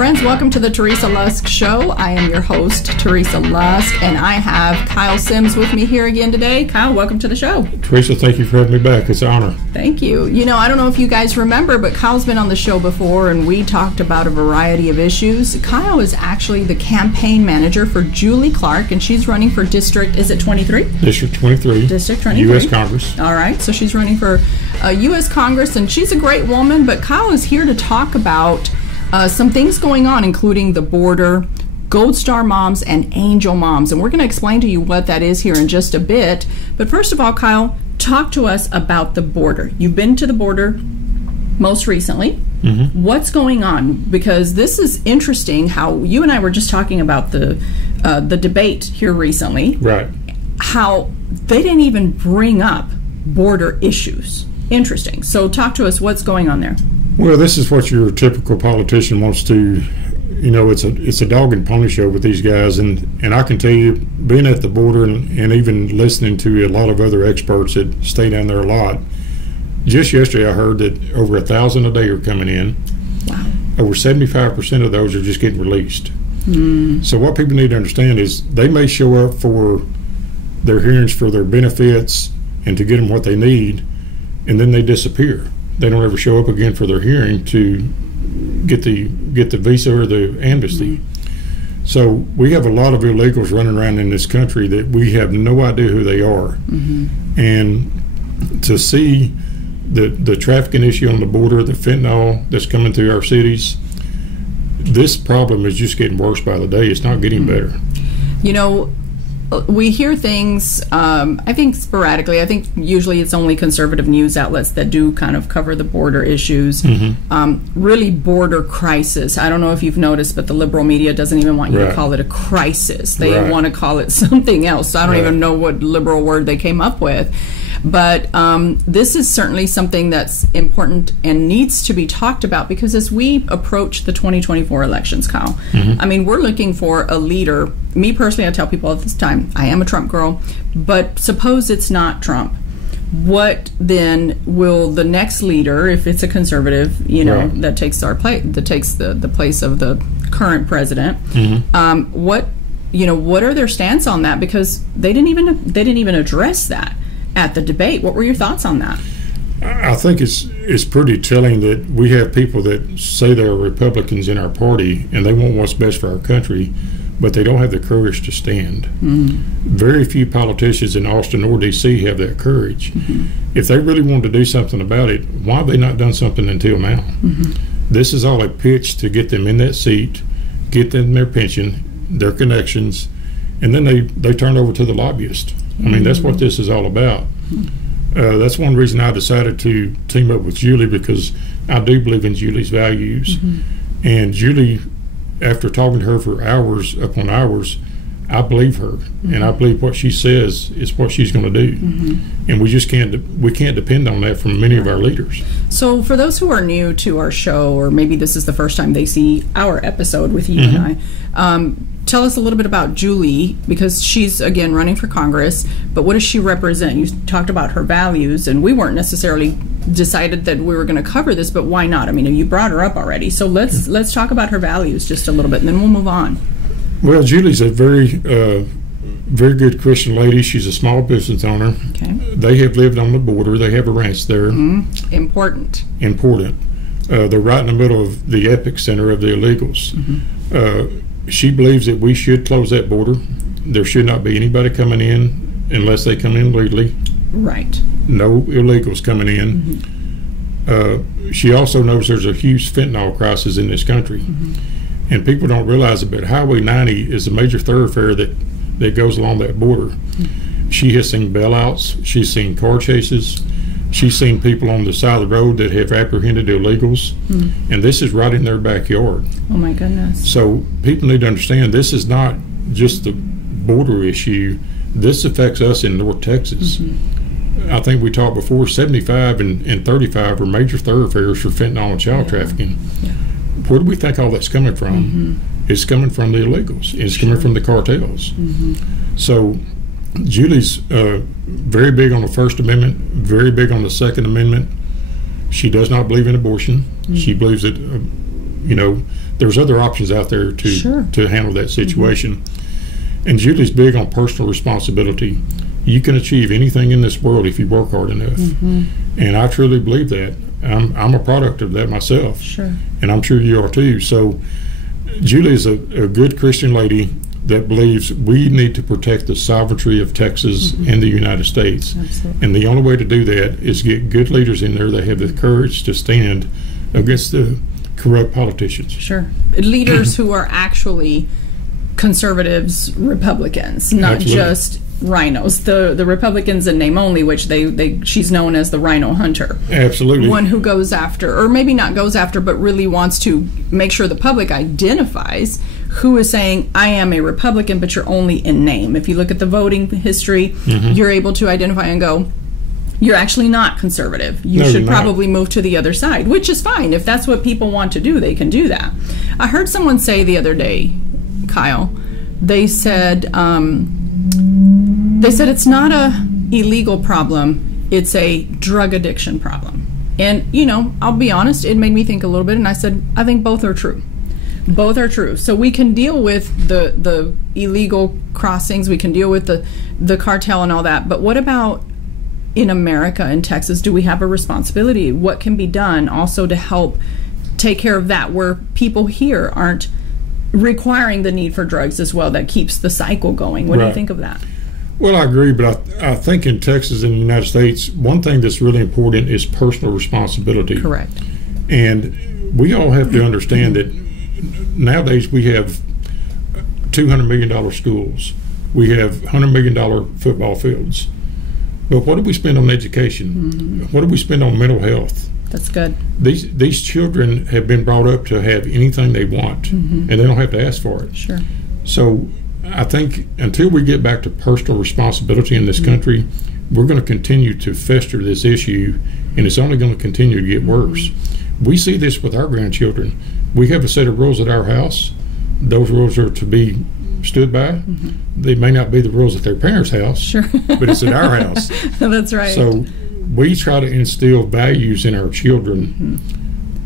Friends, welcome to the Teresa Lusk Show. I am your host, Teresa Lusk, and I have Kyle Sims with me here again today. Kyle, welcome to the show. Teresa, thank you for having me back. It's an honor. Thank you. You know, I don't know if you guys remember, but Kyle's been on the show before, and we talked about a variety of issues. Kyle is actually the campaign manager for Julie Clark, and she's running for District, is it 23? District 23. District 23. U.S. Congress. All right, so she's running for U.S. Congress, and she's a great woman, but Kyle is here to talk about some things going on, including the border, Gold Star moms, and angel moms. And we're going to explain to you what that is here in just a bit. But first of all, Kyle, talk to us about the border. You've been to the border most recently. Mm-hmm. What's going on? Because this is interesting how you and I were just talking about the debate here recently. Right. How they didn't even bring up border issues. Interesting. So talk to us, what's going on there? Well, this is what your typical politician wants to, you know, it's a dog and pony show with these guys. And I can tell you, being at the border and even listening to a lot of other experts that stay down there a lot, just yesterday I heard that over 1,000 a day are coming in. Wow. Over 75% of those are just getting released. So what people need to understand is they may show up for their hearings for their benefits and to get them what they need, and then they disappear. They don't ever show up again for their hearing to get the visa or the amnesty. So we have a lot of illegals running around in this country that we have no idea who they are. And to see the trafficking issue on the border, the fentanyl that's coming through our cities, this problem is just getting worse by the day. It's not getting better. You know, we hear things, I think sporadically. I think usually it's only conservative news outlets that do kind of cover the border issues. Really border crisis. I don't know if you've noticed, but the liberal media doesn't even want you to call it a crisis. They want to call it something else. So I don't even know what liberal word they came up with. But this is certainly something that's important and needs to be talked about, because as we approach the 2024 elections, Kyle, I mean, we're looking for a leader. Me personally, I tell people all this time, I am a Trump girl, but suppose it's not Trump. What then will the next leader, if it's a conservative, you know, that takes our place, that takes the place of the current president, what are their stance on that? Because they didn't even address that at the debate. What were your thoughts on that? I think it's pretty telling that we have people that say they're Republicans in our party and they want what's best for our country, but they don't have the courage to stand. Very few politicians in Austin or D.C. have that courage. If they really wanted to do something about it, why have they not done something until now? This is all a pitch to get them in that seat, get them their pension, their connections, and then they turn over to the lobbyist. I mean, that's what this is all about. That's one reason I decided to team up with Julie, because I do believe in Julie's values. And Julie, after talking to her for hours upon hours, I believe her, and I believe what she says is what she's going to do. And we can't depend on that from many of our leaders. So for those who are new to our show, or maybe this is the first time they see our episode with you and I, tell us a little bit about Julie, because she's, again, running for Congress, but what does she represent? You talked about her values, and we weren't necessarily decided that we were going to cover this, but why not? I mean, you brought her up already, so let's talk about her values just a little bit, and then we'll move on. Well, Julie's a very good Christian lady. She's a small business owner. They have lived on the border. They have a ranch there. Important. They're right in the middle of the epicenter of the illegals. She believes that we should close that border. There should not be anybody coming in unless they come in legally. Right. No illegals coming in. She also knows there's a huge fentanyl crisis in this country. And people don't realize it, but Highway 90 is a major thoroughfare that goes along that border. She has seen bailouts. She's seen car chases. She's seen people on the side of the road that have apprehended illegals, and this is right in their backyard. Oh my goodness. So people need to understand this is not just the border issue. This affects us in North Texas. I think we talked before, 75 and 35 are major thoroughfares for fentanyl and child trafficking. Where do we think all that's coming from? It's coming from the illegals. It's coming from the cartels. So Julie's very big on the First Amendment, very big on the Second Amendment. She does not believe in abortion. She believes that, there's other options out there to handle that situation. And Julie's big on personal responsibility. You can achieve anything in this world if you work hard enough. And I truly believe that. I'm a product of that myself. Sure. And I'm sure you are too. So Julie is a good Christian lady that believes we need to protect the sovereignty of Texas and the United States. Absolutely. And the only way to do that is get good leaders in there that have the courage to stand against the corrupt politicians. Sure. Leaders who are actually conservatives, Republicans, not Absolutely. just rhinos. The Republicans in name only, which she's known as the rhino hunter. Absolutely. One who goes after, or maybe not goes after, but really wants to make sure the public identifies who is saying, I am a Republican, but you're only in name. If you look at the voting history, you're able to identify and go, you're actually not conservative. You should probably move to the other side, which is fine. If that's what people want to do, they can do that. I heard someone say the other day, Kyle, they said it's not a illegal problem, it's a drug addiction problem. And, you know, I'll be honest, it made me think a little bit, and I said, I think both are true. Both are true. So we can deal with the illegal crossings, we can deal with the cartel and all that, but what about in America, in Texas? Do we have a responsibility? What can be done also to help take care of that, where people here aren't requiring the need for drugs as well, that keeps the cycle going? What do you think of that? Well, I agree, but I think in Texas and the United States, one thing that's really important is personal responsibility. Correct. And we all have to understand that nowadays we have $200 million schools. We have $100 million football fields. But what do we spend on education? What do we spend on mental health? That's good. These children have been brought up to have anything they want, and they don't have to ask for it. Sure. So I think until we get back to personal responsibility in this country, we're going to continue to fester this issue, and it's only going to continue to get worse. We see this with our grandchildren. We have a set of rules at our house. Those rules are to be stood by. They may not be the rules at their parents' house, sure, but it's at our house. That's right. So we try to instill values in our children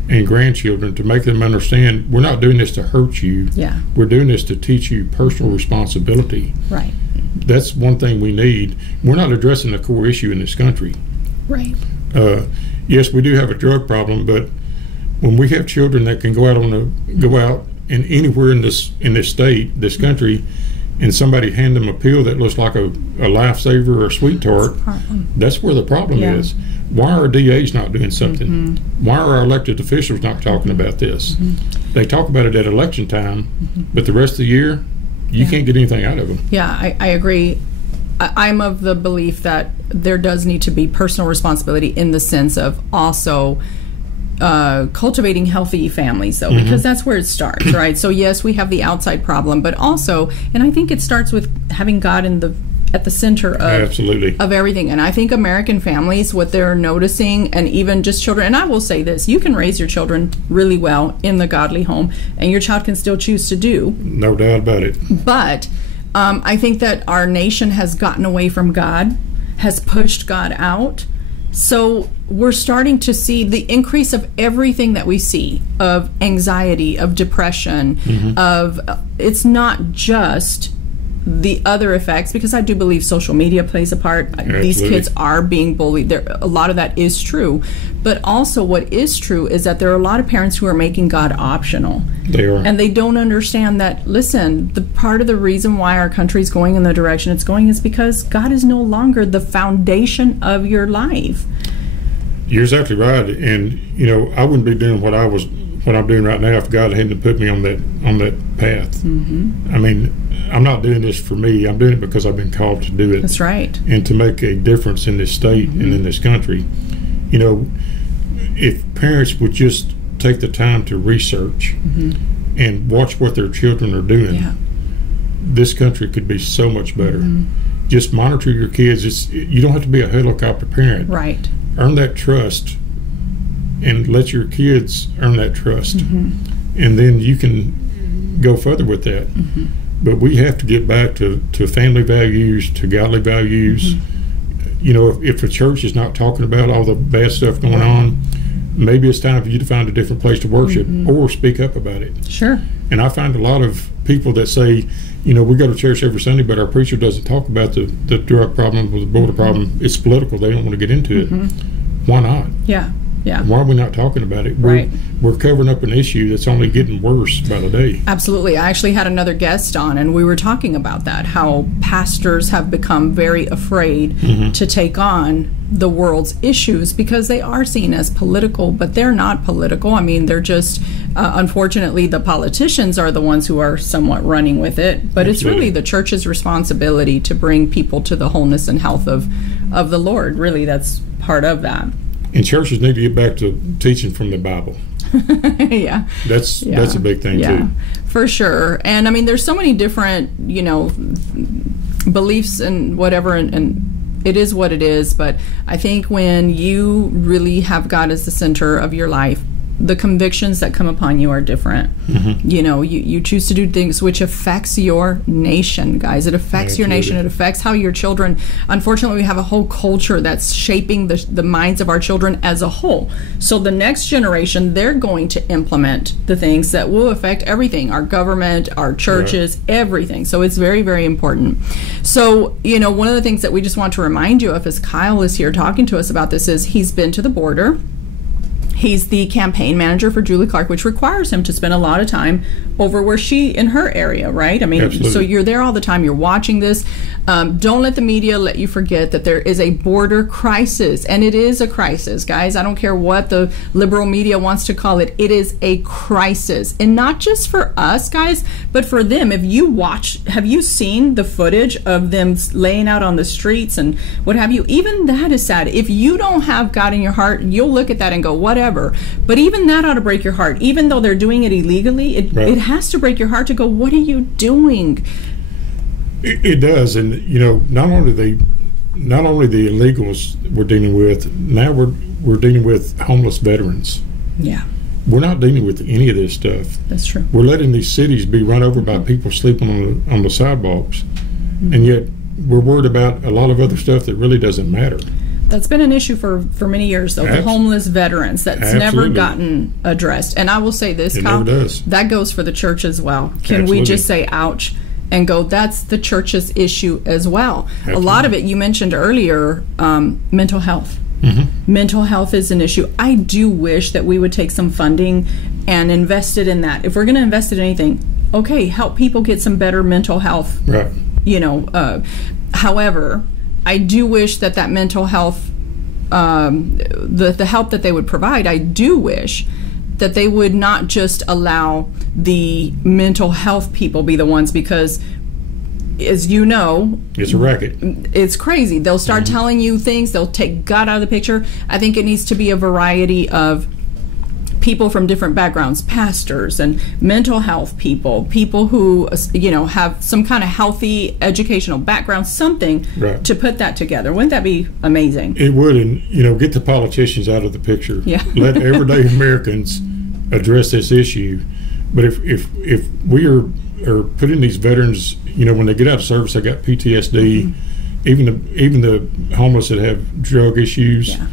and grandchildren to make them understand we're not doing this to hurt you. Yeah. We're doing this to teach you personal responsibility. Right. That's one thing we need. We're not addressing the core issue in this country. Right. Yes, we do have a drug problem, but when we have children that can go out and anywhere in this state, this country, and somebody hand them a pill that looks like a lifesaver or a sweet tart, that's where the problem is. Why are DAs not doing something? Why are our elected officials not talking about this? They talk about it at election time, but the rest of the year, you can't get anything out of them. Yeah, I agree. I'm of the belief that there does need to be personal responsibility in the sense of also cultivating healthy families, though, because that's where it starts, right? So yes, we have the outside problem, but also, and I think it starts with having God at the center of everything. And I think American families, what they're noticing, and even just children, and I will say this, you can raise your children really well in the godly home, and your child can still choose to do. No doubt about it. But I think that our nation has gotten away from God, has pushed God out. So we're starting to see the increase of everything that we see, of anxiety, of depression, of it's not just the other effects, because I do believe social media plays a part. Absolutely. These kids are being bullied. A lot of that is true. But also what is true is that there are a lot of parents who are making God optional. They are. And they don't understand that, listen, the part of the reason why our country is going in the direction it's going is because God is no longer the foundation of your life. You're exactly right. And, you know, I wouldn't be doing what I'm doing right now if God hadn't put me on that path. I mean, I'm not doing this for me. I'm doing it because I've been called to do it. That's right. And to make a difference in this state and in this country. You know, if parents would just take the time to research and watch what their children are doing, this country could be so much better. Just monitor your kids. You don't have to be a helicopter parent. Right. Earn that trust and let your kids earn that trust. And then you can go further with that. But we have to get back to family values, to godly values. You know, if the church is not talking about all the bad stuff going on, maybe it's time for you to find a different place to worship or speak up about it. Sure. And I find a lot of people that say, we go to church every Sunday, but our preacher doesn't talk about the drug problem or the border problem. It's political. They don't want to get into it. Why not? Yeah. Yeah. Why are we not talking about it? We're covering up an issue that's only getting worse by the day. Absolutely. I actually had another guest on, and we were talking about that, how pastors have become very afraid to take on the world's issues because they are seen as political, but they're not political. I mean, they're just, unfortunately, the politicians are the ones who are somewhat running with it, but It's really the church's responsibility to bring people to the wholeness and health of the Lord. Really, that's part of that. And churches need to get back to teaching from the Bible. Yeah. That's a big thing, too. For sure. And, I mean, there's so many different, beliefs and whatever, and it is what it is. But I think when you really have God as the center of your life, the convictions that come upon you are different. You choose to do things which affects your nation, guys. It affects your nation. It affects how your children, unfortunately, we have a whole culture that's shaping the minds of our children as a whole. So the next generation, they're going to implement the things that will affect everything, our government, our churches, everything. So it's very, very important. So, one of the things that we just want to remind you of as Kyle is here talking to us about this is he's been to the border. He's the campaign manager for Julie Clark, which requires him to spend a lot of time over where in her area, right? I mean, Absolutely. So you're there all the time. You're watching this. Don't let the media let you forget that there is a border crisis, and it is a crisis, guys. I don't care what the liberal media wants to call it. It is a crisis, and not just for us, guys, but for them. Have you seen the footage of them laying out on the streets and what have you? Even that is sad. If you don't have God in your heart, you'll look at that and go, whatever. But even that ought to break your heart. Even though they're doing it illegally, it has to break your heart to go, what are you doing? It does. And, not only the illegals we're dealing with, now we're dealing with homeless veterans. Yeah. We're not dealing with any of this stuff. That's true. We're letting these cities be run over by people sleeping on the sidewalks. And yet we're worried about a lot of other stuff that really doesn't matter. That's been an issue for many years, though. The homeless veterans, that's never gotten addressed. And I will say this, Kyle, never does. That goes for the church as well. Can we just say, ouch, and go, that's the church's issue as well. Absolutely. A lot of it, you mentioned earlier, mental health. Mental health is an issue. I do wish that we would take some funding and invest it in that. If we're going to invest in anything, okay, help people get some better mental health. Right. However, I do wish that mental health, the help that they would provide, I do wish that they would not just allow the mental health people be the ones, because as you know, it's a racket. It's crazy. They'll start telling you things. They'll take God out of the picture. I think it needs to be a variety of people from different backgrounds, pastors and mental health people who have some kind of healthy educational background, something to put that together. Wouldn't that be amazing? It would, and get the politicians out of the picture. Yeah. Let everyday Americans address this issue. But if we are putting these veterans, when they get out of service, they got PTSD, even the homeless that have drug issues. Yeah.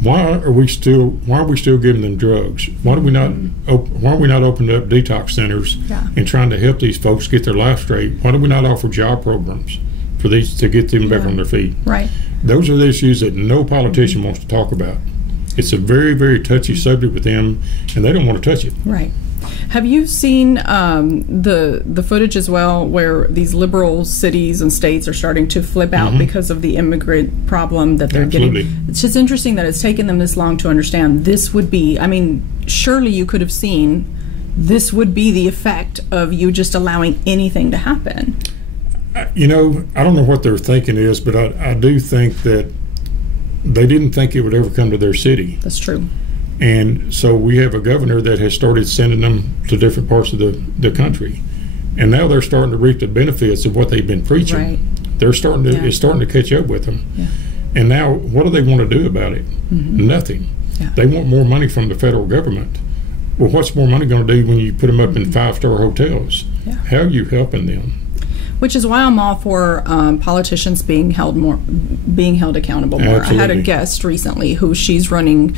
Why are we still giving them drugs? Why are we not opening up detox centers and trying to help these folks get their life straight? Why do we not offer job programs for these to get them back on their feet? Right. Those are the issues that no politician wants to talk about. It's a very, very touchy subject with them, and they don't want to touch it. Right. Have you seen the footage as well, where these liberal cities and states are starting to flip out because of the immigrant problem that they're getting? It's just interesting that it's taken them this long to understand this would be, surely you could have seen this would be the effect of you just allowing anything to happen. I don't know what their thinking is, but I do think that they didn't think it would ever come to their city. That's true. And so we have a governor that has started sending them to different parts of the country. And now they're starting to reap the benefits of what they've been preaching. Right. They're starting to it's starting to catch up with them. Yeah. And now what do they want to do about it? Nothing. Yeah. They want more money from the federal government. Well, what's more money going to do when you put them up in 5-star hotels? Yeah. How are you helping them? Which is why I'm all for politicians being held accountable more. Absolutely. I had a guest recently who she's running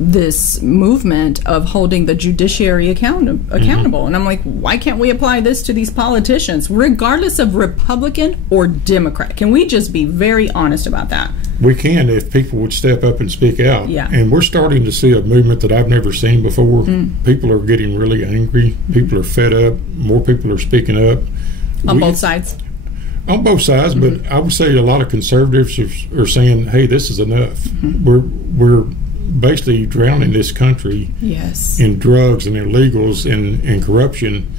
this movement of holding the judiciary accountable, and I'm like, why can't we apply this to these politicians, regardless of Republican or Democrat? Can we just be very honest about that? We can, if people would step up and speak out. Yeah. And we're starting to see a movement that I've never seen before. People are getting really angry. People are fed up. More people are speaking up. On both sides? On both sides, but I would say a lot of conservatives are saying, hey, this is enough. We're basically drowning this country in drugs and illegals and corruption.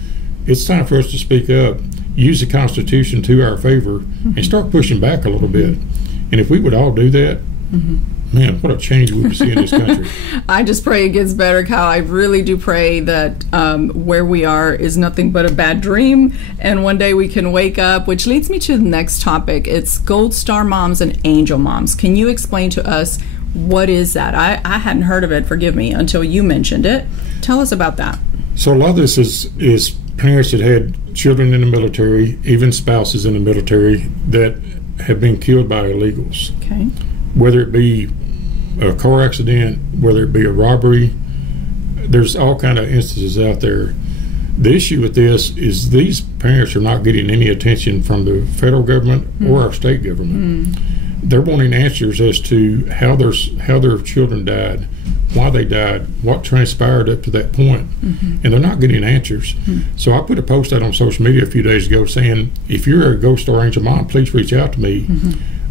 It's time for us to speak up, use the Constitution to our favor, and start pushing back a little bit. And if we would all do that, man, what a change we would see in this country. I just pray it gets better, Kyle. I really do pray that where we are is nothing but a bad dream, and one day we can wake up, which leads me to the next topic. It's Gold Star Moms and Angel Moms. Can you explain to us what is that? I hadn't heard of it, forgive me, until you mentioned it. Tell us about that. So a lot of this is parents that had children in the military, even spouses in the military, that have been killed by illegals. Okay. Whether it be a car accident, whether it be a robbery, there's all kind of instances out there. The issue with this is these parents are not getting any attention from the federal government or our state government. They're wanting answers as to how their children died, why they died, what transpired up to that point, and they're not getting answers. So I put a post out on social media a few days ago saying, if you're a Gold Star Angel Mom, please reach out to me.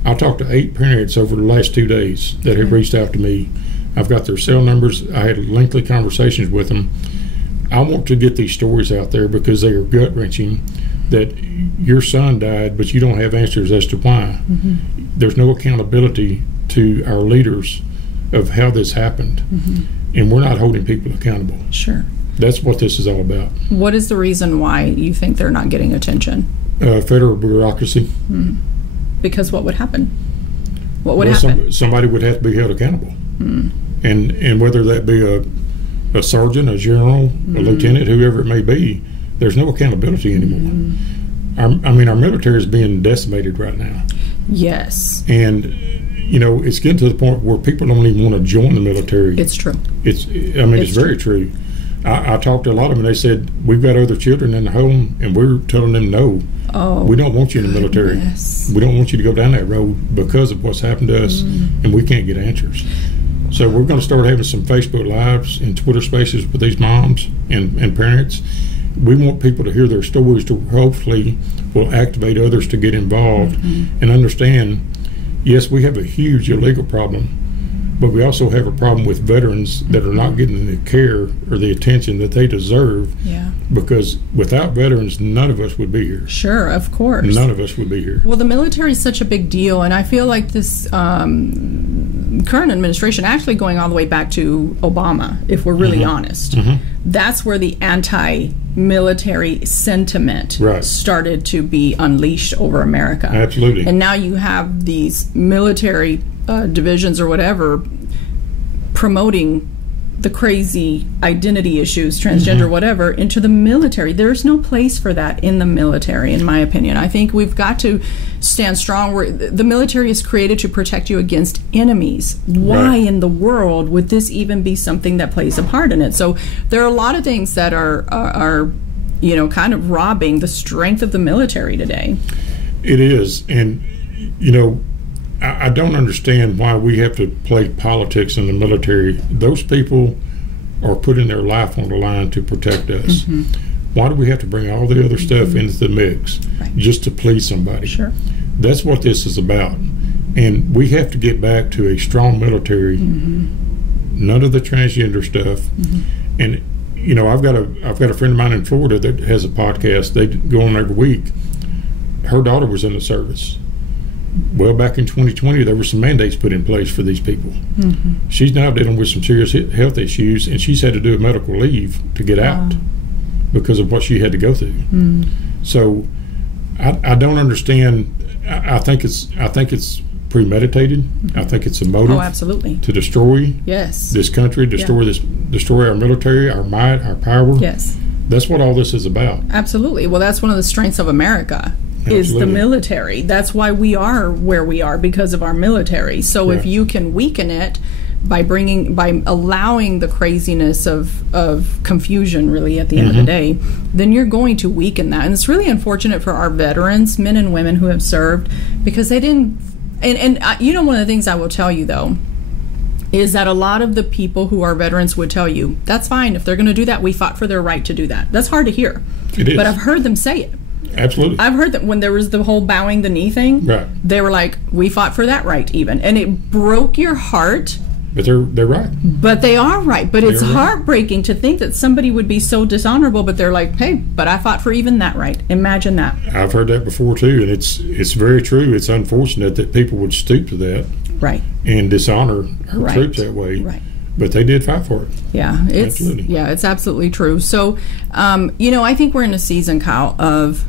I talked to 8 parents over the last 2 days that have reached out to me. I've got their cell numbers. I had lengthy conversations with them. I want to get these stories out there because they are gut-wrenching, that your son died, but you don't have answers as to why. There's no accountability to our leaders of how this happened, and we're not holding people accountable. Sure. That's what this is all about. What is the reason why you think they're not getting attention? Federal bureaucracy. Because what would happen? What would happen? Somebody would have to be held accountable, and whether that be a sergeant, a general, a lieutenant, whoever it may be, there's no accountability anymore. I mean, our military is being decimated right now. Yes. And it's getting to the point where people don't even want to join the military. It's true. It's very true. I talked to a lot of them, and they said, we've got other children in the home, and we're telling them no. We don't want you in the military. Yes. We don't want you to go down that road because of what's happened to us, and we can't get answers. So we're going to start having some Facebook Lives and Twitter Spaces with these moms and parents. We want people to hear their stories to hopefully will activate others to get involved and understand, yes, we have a huge illegal problem, but we also have a problem with veterans that are not getting the care or the attention that they deserve. Yeah. Because without veterans, none of us would be here. Sure, of course. None of us would be here. Well, the military is such a big deal, and I feel like this current administration, actually going all the way back to Obama, if we're really honest, that's where the anti-military sentiment started to be unleashed over America. Absolutely. And now you have these military divisions or whatever promoting the crazy identity issues, transgender, whatever, into the military. There's no place for that in the military, in my opinion. I think we've got to stand strong. The military is created to protect you against enemies. Why in the world would this even be something that plays a part in it? So there are a lot of things that are kind of robbing the strength of the military today. It is, and I don't understand why we have to play politics in the military. Those people are putting their life on the line to protect us. Why do we have to bring all the other stuff into the mix just to please somebody? Sure. That's what this is about. And we have to get back to a strong military, none of the transgender stuff. And I've got a friend of mine in Florida that has a podcast. They go on every week. Her daughter was in the service. Well, back in 2020, there were some mandates put in place for these people. She's now dealing with some serious health issues, and she's had to do a medical leave to get out because of what she had to go through. So, I don't understand. I think it's premeditated. I think it's a motive. Oh, absolutely. To destroy this country, destroy our military, our might, our power. Yes. That's what all this is about. Absolutely. Well, that's one of the strengths of America. is the military. That's why we are where we are, because of our military. So if you can weaken it by allowing the craziness of confusion, really, at the end of the day, then you're going to weaken that. And it's really unfortunate for our veterans, men and women who have served, because they didn't. And you know, one of the things I will tell you, though, is that a lot of the people who are veterans would tell you, that's fine. If they're going to do that, we fought for their right to do that. That's hard to hear. It is. But I've heard them say it. Absolutely. I've heard that when there was the whole bowing the knee thing, they were like, we fought for that right even. And it broke your heart. But they're right. But they are right. But it's heartbreaking to think that somebody would be so dishonorable, but they're like, hey, but I fought for even that right. Imagine that. I've heard that before, too, and it's very true. It's unfortunate that people would stoop to that. Right. And dishonor our troops that way. Right. But they did fight for it. Yeah, it's absolutely true. So, you know, I think we're in a season, Kyle, of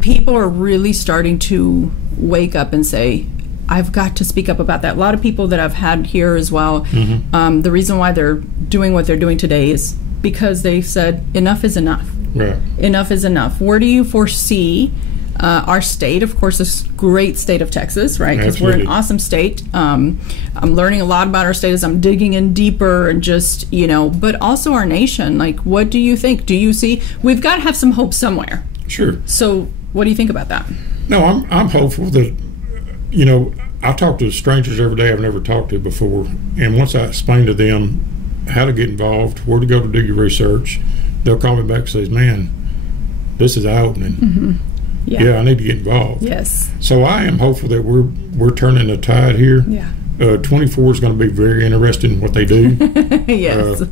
people are really starting to wake up and say, I've got to speak up about that. A lot of people that I've had here as well, the reason why they're doing what they're doing today is because they said enough is enough. Right. Enough is enough. Where do you foresee our state, of course, this great state of Texas, right? Because we're an awesome state. I'm learning a lot about our state as I'm digging in deeper, and just, you know, but also our nation. Like, what do you think? Do you see? We've got to have some hope somewhere. Sure. So what do you think about that? No, I'm hopeful that, you know, I talk to strangers every day I've never talked to before, and once I explain to them how to get involved, where to go to do your research, they'll call me back and say, man, this is eye-opening. Yeah, I need to get involved. Yes. So I am hopeful that we're turning the tide here. Yeah. 24 is going to be very interesting in what they do. Yes,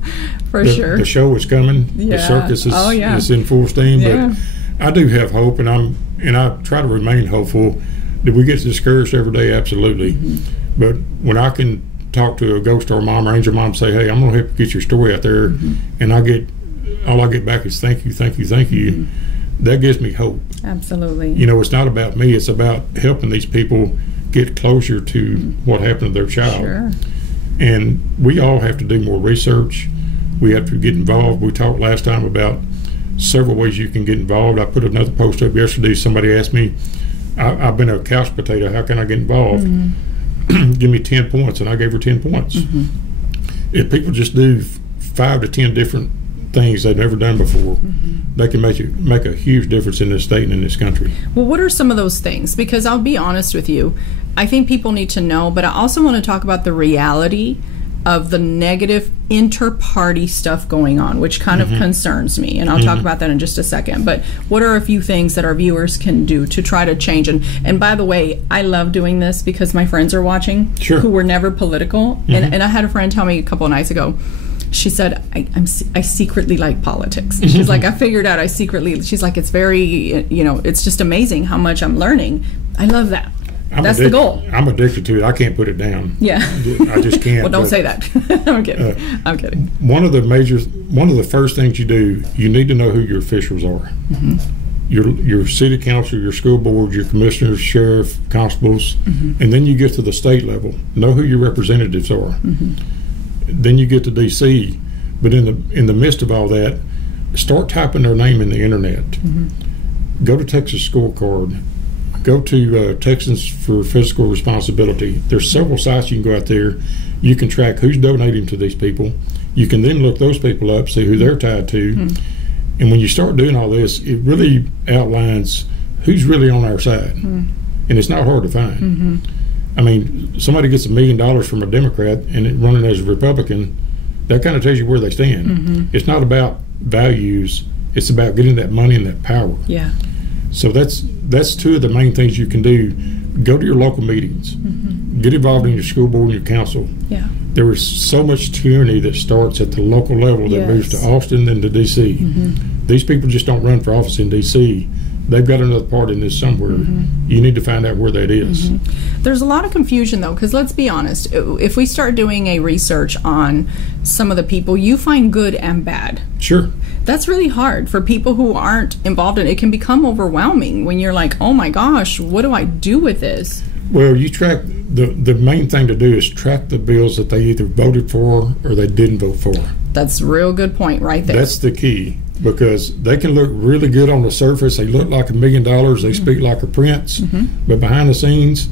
for sure. The show is coming. Yeah. The circus is in full steam. Yeah. But I do have hope, and I try to remain hopeful. Did we get discouraged every day? Absolutely. But when I can talk to a ghost or mom or angel mom and say, hey, I'm going to help you get your story out there, and all I get back is thank you, thank you, thank you, that gives me hope. Absolutely. You know, it's not about me. It's about helping these people get closer to what happened to their child. Sure. And we all have to do more research. We have to get involved. We talked last time about several ways you can get involved. I put another post up yesterday. Somebody asked me, I've been a couch potato. How can I get involved? Give me 10 points, and I gave her 10 points. If people just do 5 to 10 different things they've never done before, they can make a huge difference in this state and in this country. Well, what are some of those things? Because I'll be honest with you, I think people need to know, but I also want to talk about the reality of the negative inter-party stuff going on, which kind of concerns me, and I'll talk about that in just a second. But what are a few things that our viewers can do to try to change? And by the way, I love doing this because my friends are watching who were never political, and I had a friend tell me a couple of nights ago, she said, I secretly like politics. She's like, I figured out she's like, it's very, you know, it's just amazing how much I'm learning. I love that. That's the goal. I'm addicted to it. I can't put it down. Yeah. I just can't. Well, don't say that. I'm kidding. I'm kidding. One of the first things you do, you need to know who your officials are. Your city council, your school board, your commissioners, sheriff, constables, and then you get to the state level. Know who your representatives are. Then you get to D.C., but in the midst of all that, start typing their name in the internet. Go to Texas Scorecard. Go to Texans for Fiscal Responsibility. There's several sites you can go out there. You can track who's donating to these people. You can then look those people up, see who they're tied to. And when you start doing all this, it really outlines who's really on our side. And it's not hard to find. I mean, somebody gets $1 million from a Democrat and running as a Republican, that kind of tells you where they stand. It's not about values. It's about getting that money and that power. Yeah. So that's two of the main things you can do. Go to your local meetings. Get involved in your school board and your council. Yeah. There is so much tyranny that starts at the local level that moves to Austin and to D.C. These people just don't run for office in D.C. They've got another part in this somewhere. You need to find out where that is. There's a lot of confusion, though, because let's be honest. If we start doing a research on some of the people, you find good and bad. Sure. That's really hard for people who aren't involved in it. It can become overwhelming when you're like, oh my gosh, what do I do with this? Well, you track, the main thing to do is track the bills that they either voted for or they didn't vote for. That's a real good point right there. That's the key. because they can look really good on the surface. They look like $1 million. They speak like a prince, but behind the scenes,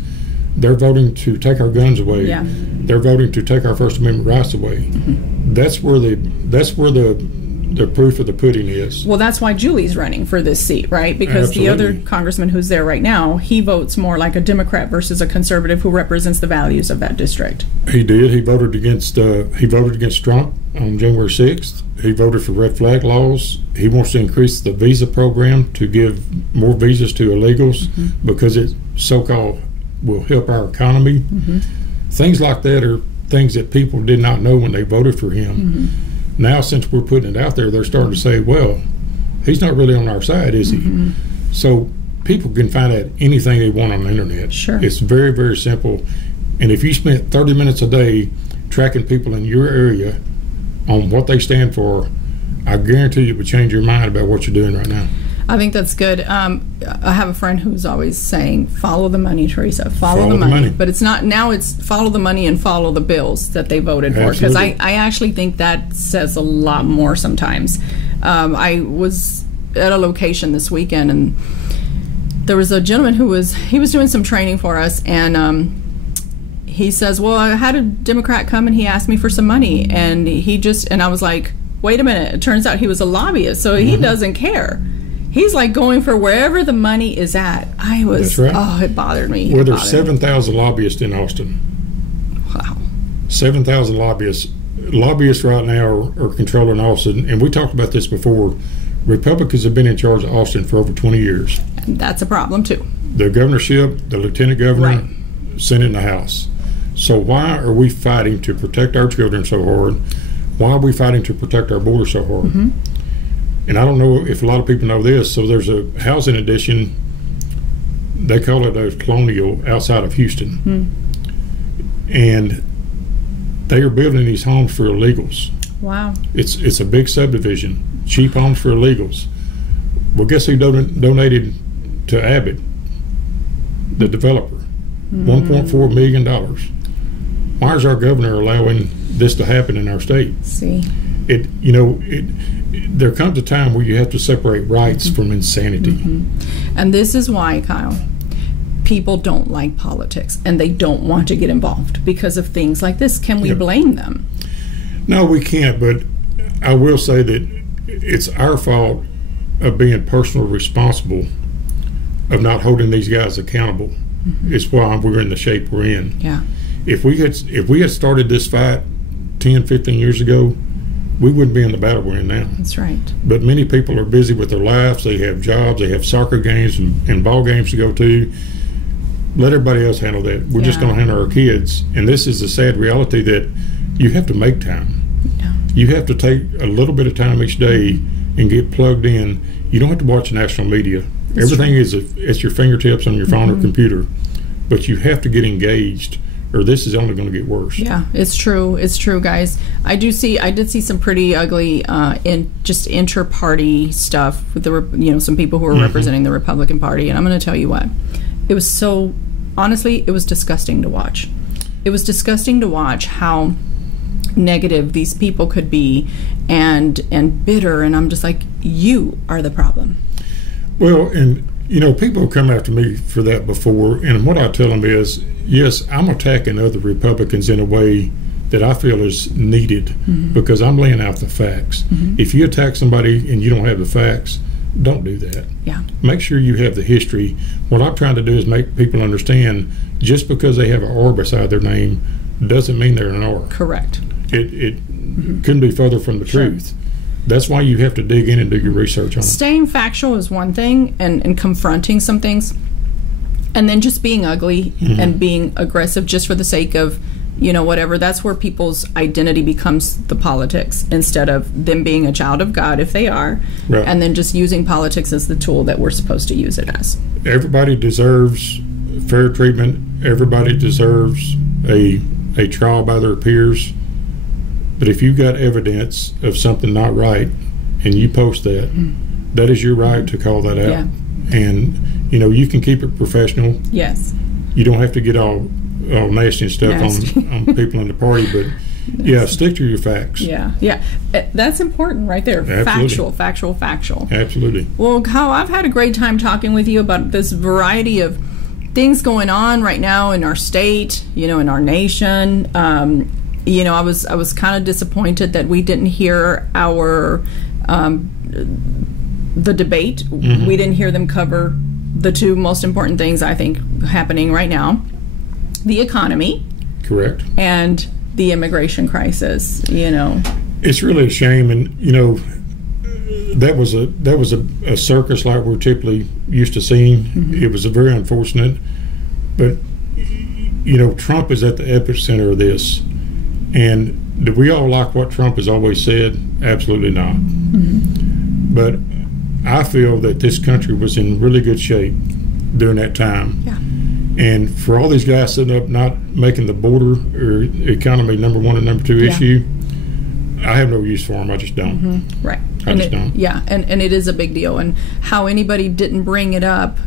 they're voting to take our guns away. Yeah. They're voting to take our First Amendment rights away. That's where the proof of the pudding is. Well, that's why Julie's running for this seat, right? Because Absolutely. the other congressman who's there right now, he votes more like a Democrat versus a conservative who represents the values of that district. He did. He voted against Trump on January 6th. He voted for red flag laws. He wants to increase the visa program to give more visas to illegals because it so-called will help our economy. Things like that are things that people did not know when they voted for him. Now, since we're putting it out there, they're starting to say, well, he's not really on our side, is he? So people can find out anything they want on the internet. Sure. It's very, very simple. And if you spent 30 minutes a day tracking people in your area on what they stand for, I guarantee it would change your mind about what you're doing right now. I think that's good. I have a friend who's always saying, follow the money, Teresa, follow the money. But it's not, now it's follow the money and follow the bills that they voted for. Because I actually think that says a lot more sometimes. I was at a location this weekend, and there was a gentleman who was doing some training for us, and he says, well, I had a Democrat come and he asked me for some money, and I was like, wait a minute, it turns out he was a lobbyist, so he doesn't care. He's like going for wherever the money is at. That's right. Oh, it bothered me. Well, there's 7,000 lobbyists in Austin. Wow. 7,000 lobbyists. Lobbyists right now are controlling Austin, and we talked about this before. Republicans have been in charge of Austin for over 20 years. And that's a problem too. The governorship, the lieutenant governor, Senate, and the House. So why are we fighting to protect our children so hard? Why are we fighting to protect our border so hard? And I don't know if a lot of people know this. So there's a housing addition, they call it a colonial, outside of Houston. And they are building these homes for illegals. Wow. It's a big subdivision, cheap homes for illegals. Well, guess who donated to Abbott, the developer? $1.4 million. Why is our governor allowing this to happen in our state? See. There comes a time where you have to separate rights from insanity. And this is why, Kyle, people don't like politics and they don't want to get involved because of things like this. Can we blame them? No, we can't, but I will say that it's our fault of being personally responsible of not holding these guys accountable. It's why we're in the shape we're in. Yeah. If we had started this fight 10, 15 years ago, we wouldn't be in the battle we're in now. That's right. But many people are busy with their lives. They have jobs. They have soccer games and ball games to go to. Let everybody else handle that. We're just going to handle our kids. And this is the sad reality that you have to make time. Yeah. You have to take a little bit of time each day and get plugged in. You don't have to watch national media. That's Everything is at your fingertips on your phone or computer. But you have to get engaged, or this is only going to get worse. Yeah, it's true. It's true, guys. I did see some pretty ugly inter-party stuff with some people who were representing the Republican Party, and I'm going to tell you what. It was honestly, it was disgusting to watch. It was disgusting to watch how negative these people could be and bitter, and I'm just like, you are the problem. Well, and people have come after me for that before, and what I tell them is, yes, I'm attacking other Republicans in a way that I feel is needed because I'm laying out the facts. If you attack somebody and you don't have the facts, don't do that. Yeah. Make sure you have the history. What I'm trying to do is make people understand just because they have an R beside their name doesn't mean they're an R. Correct. It couldn't be further from the truth. That's why you have to dig in and do your research on it. Staying factual is one thing, and confronting some things, and then just being ugly and being aggressive just for the sake of, whatever. That's where people's identity becomes the politics instead of them being a child of God, if they are, and then just using politics as the tool that we're supposed to use it as. Everybody deserves fair treatment. Everybody deserves a trial by their peers. But if you've got evidence of something not right and you post that, that is your right to call that out. Yeah. And, you can keep it professional. Yes. You don't have to get all nasty and stuff on people in the party, but Yeah, stick to your facts. Yeah, yeah. That's important right there. Absolutely. Factual. Absolutely. Well, Kyle, I've had a great time talking with you about this variety of things going on right now in our state, in our nation. I was kind of disappointed that we didn't hear the debate. Mm-hmm. We didn't hear them cover the two most important things I think happening right now: the economy, correct, and the immigration crisis. It's really a shame, and that was a circus like we're typically used to seeing. Mm-hmm. It was a very unfortunate, but Trump is at the epicenter of this. And do we all like what Trump has always said? Absolutely not. Mm-hmm. But I feel that this country was in really good shape during that time. Yeah. And for all these guys sitting up not making the border or economy number one and number two issue, I have no use for them. I just don't. Mm-hmm. Right. I just don't. Yeah, and it is a big deal. And how anybody didn't bring it up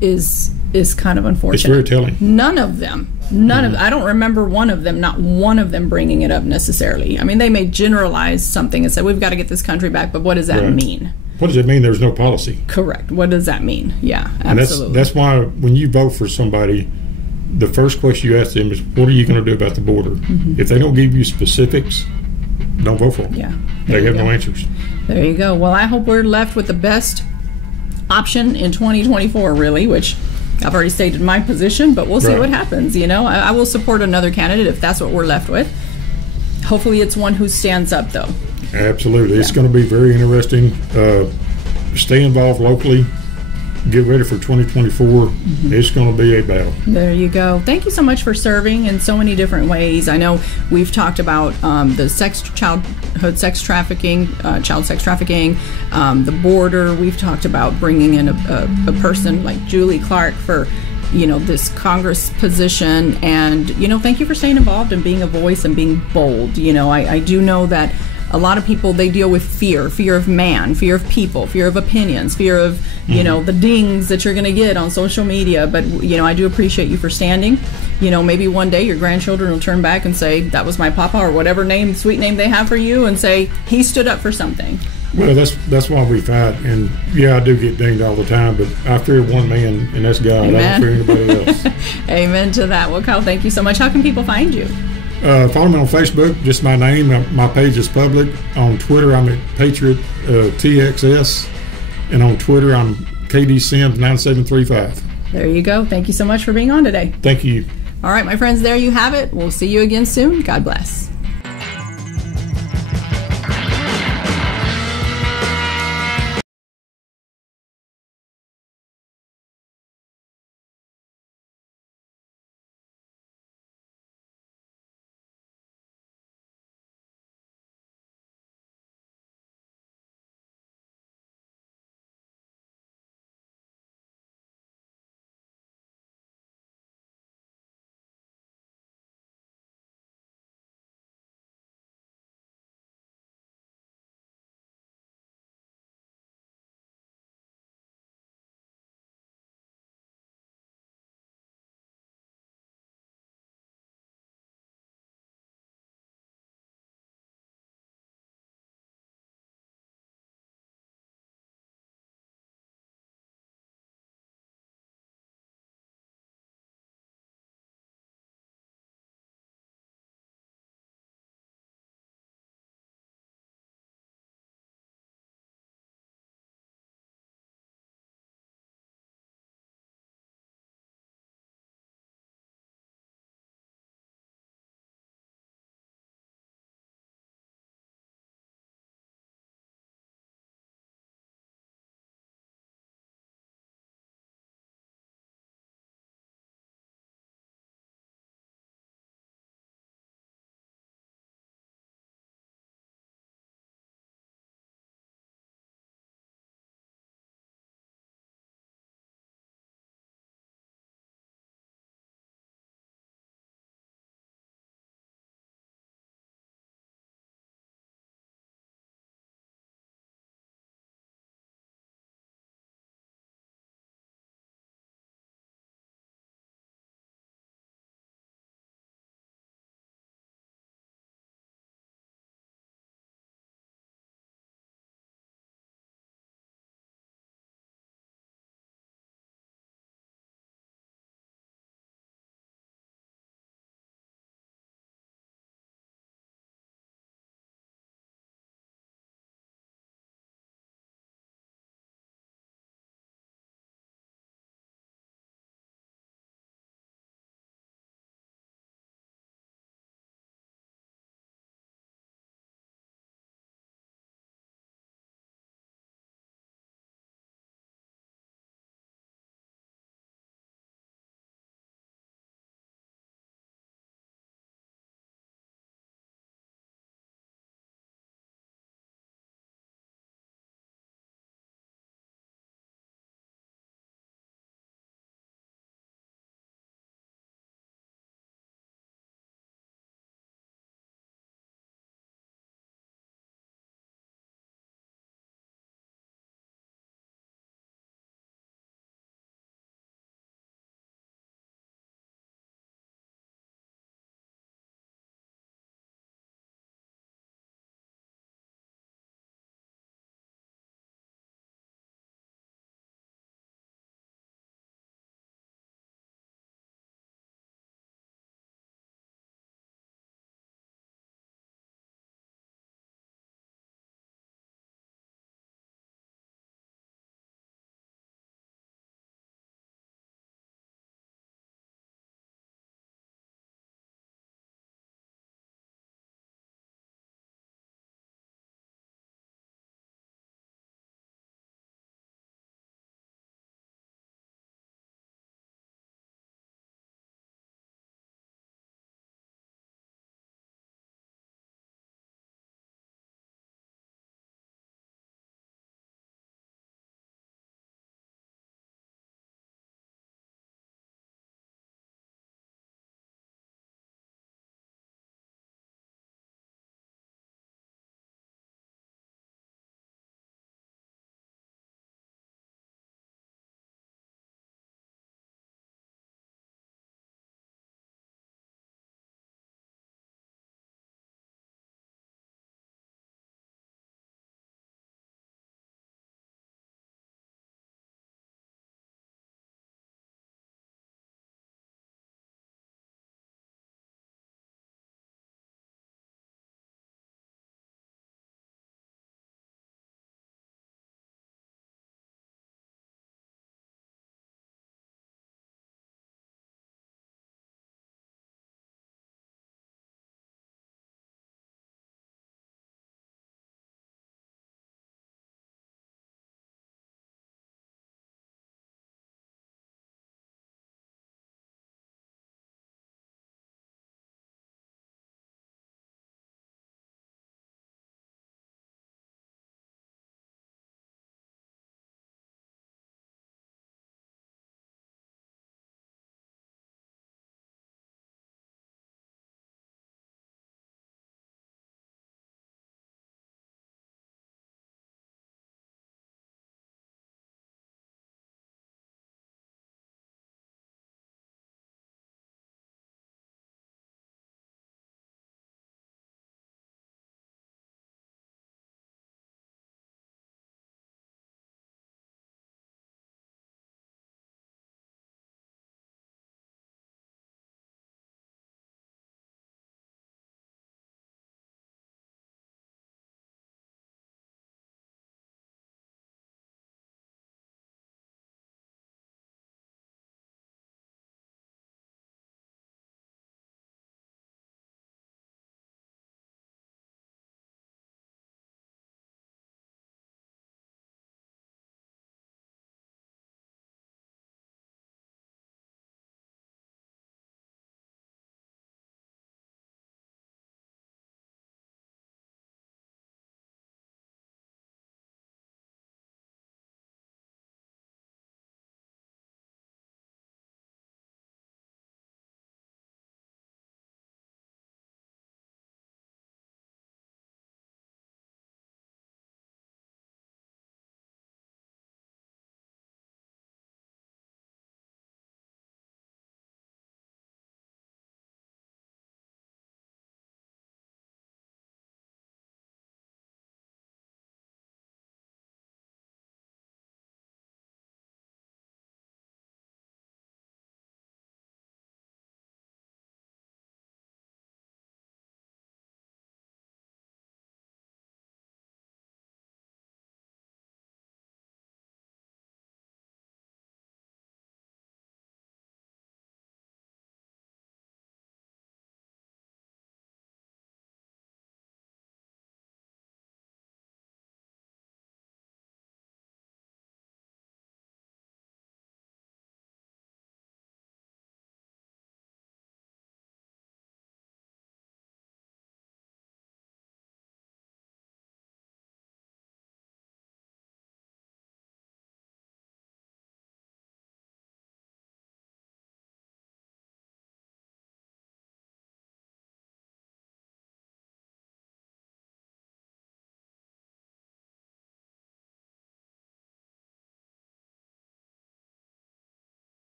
is kind of unfortunate. It's very telling. None of them. I don't remember not one of them bringing it up necessarily. I mean, they may generalize something and say, we've got to get this country back, but what does that mean? What does it mean there's no policy? Correct. What does that mean? Yeah, absolutely. And that's why when you vote for somebody, the first question you ask them is, what are you going to do about the border? Mm-hmm. If they don't give you specifics, don't vote for them. Yeah. They have no answers. There you go. Well, I hope we're left with the best option in 2024, really, which I've already stated my position, but we'll see what happens. I will support another candidate if that's what we're left with. Hopefully it's one who stands up, though. Absolutely. Yeah. It's going to be very interesting. Stay involved locally. Get ready for 2024. Mm-hmm. It's going to be a battle. There you go. Thank you so much for serving in so many different ways. I know we've talked about the childhood sex trafficking, child sex trafficking, the border. We've talked about bringing in a person like Julie Clark for this Congress position. And thank you for staying involved and being a voice and being bold. I do know that a lot of people, they deal with fear of man, fear of people, fear of opinions, fear of the dings that you're going to get on social media. But I do appreciate you for standing. Maybe one day your grandchildren will turn back and say, that was my papa, or whatever sweet name they have for you, and say he stood up for something. Well, that's why we fight. And I do get dinged all the time, but I fear one man, and that's God. Amen. I don't fear anybody else. Amen to that. Well, Kyle, thank you so much. How can people find you? Follow me on Facebook, just my name. My page is public. On Twitter, I'm at Patriot TXS. And on Twitter, I'm KD Sims 9735. There you go. Thank you so much for being on today. Thank you. All right, my friends, there you have it. We'll see you again soon. God bless.